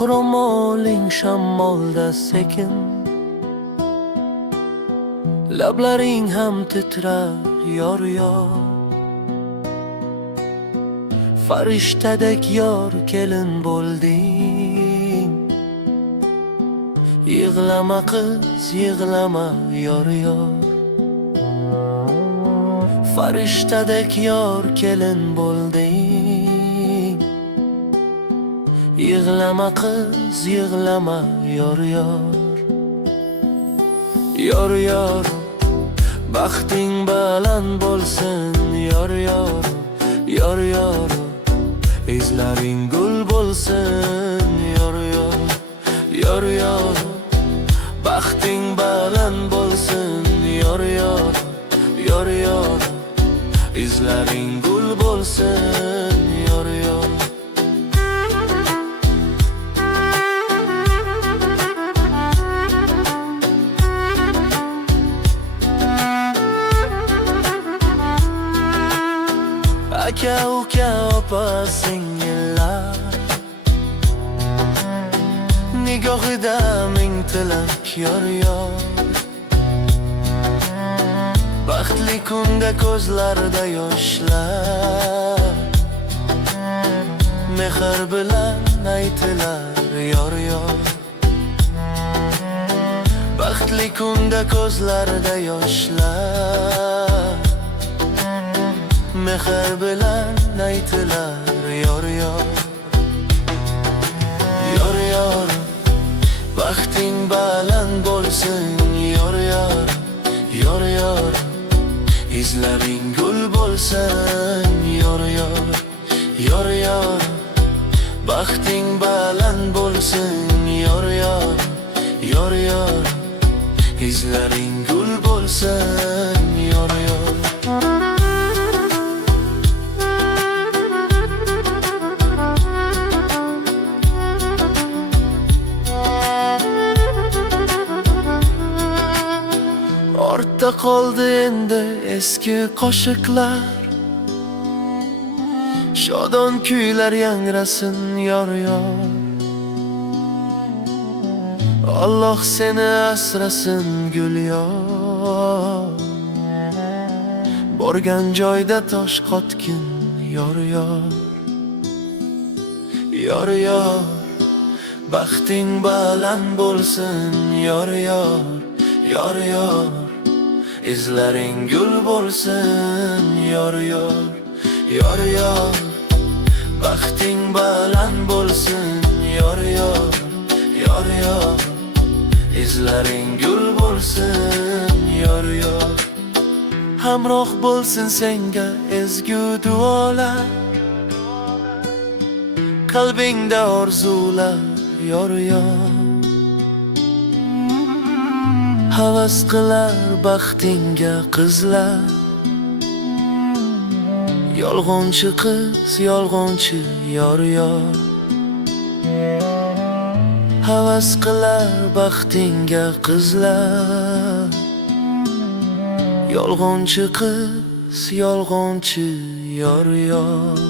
Ro'moling shamolda sekin, lablaring ham titrar yor yor. Farishtadek yor kelin bo'lding. Yig'lama qiz, yig'lama yor yor. Farishtadek yor kelin bo'lding. Yig'lama qiz, yig'lama yor yor. Yor yor, baxting baland bo'lsin yor yor. Yor yor, izlaring gul bo'lsin yor yor. Yor yor, baxting baland bo'lsin yor yor. Yor yor, izlaring gul bo'lsin yor yor. Aka uka opa singillar, nigohida ming tilak yor yor. Baxtli kunda ko'zlarida yoshlar, mehr bilan aytilar yor yor. Baxtli kunda ko'zlarida yoshlar, mehr bilan aytilar yor yor. Yor yor, baxting baland bo'lsin yor yor. Yor yor, izlaring gul bo'lsin yor yor. Yor yor, baxting baland bo'lsin yor yor. Yor yor, izlaring gul bo'lsin yor yor. Ortda qoldi endi eski qo'shiqlar, shodon kuylar yangrasin yor yor. Alloh seni asrasin gul yor. Borgan joyda tosh qotgin yor yor. Yor yor, baxting baland bo'lsin yor yor. Yor yor, izlaring gul bo'lsin yor yor. Yor yor, baxting baland bo'lsin yor yor. Yor yor, izlaring gul bo'lsin yor yor. Hamroh bo'lsin senga ezgu duolar, qalbingda orzular yor yor. Havas qilar baxtingga qizlar, yolg'onchi qiz, yolg'onchi yor yor. Havas qilar baxtingga qizlar, yolg'onchi qiz, yolg'onchi yor yor.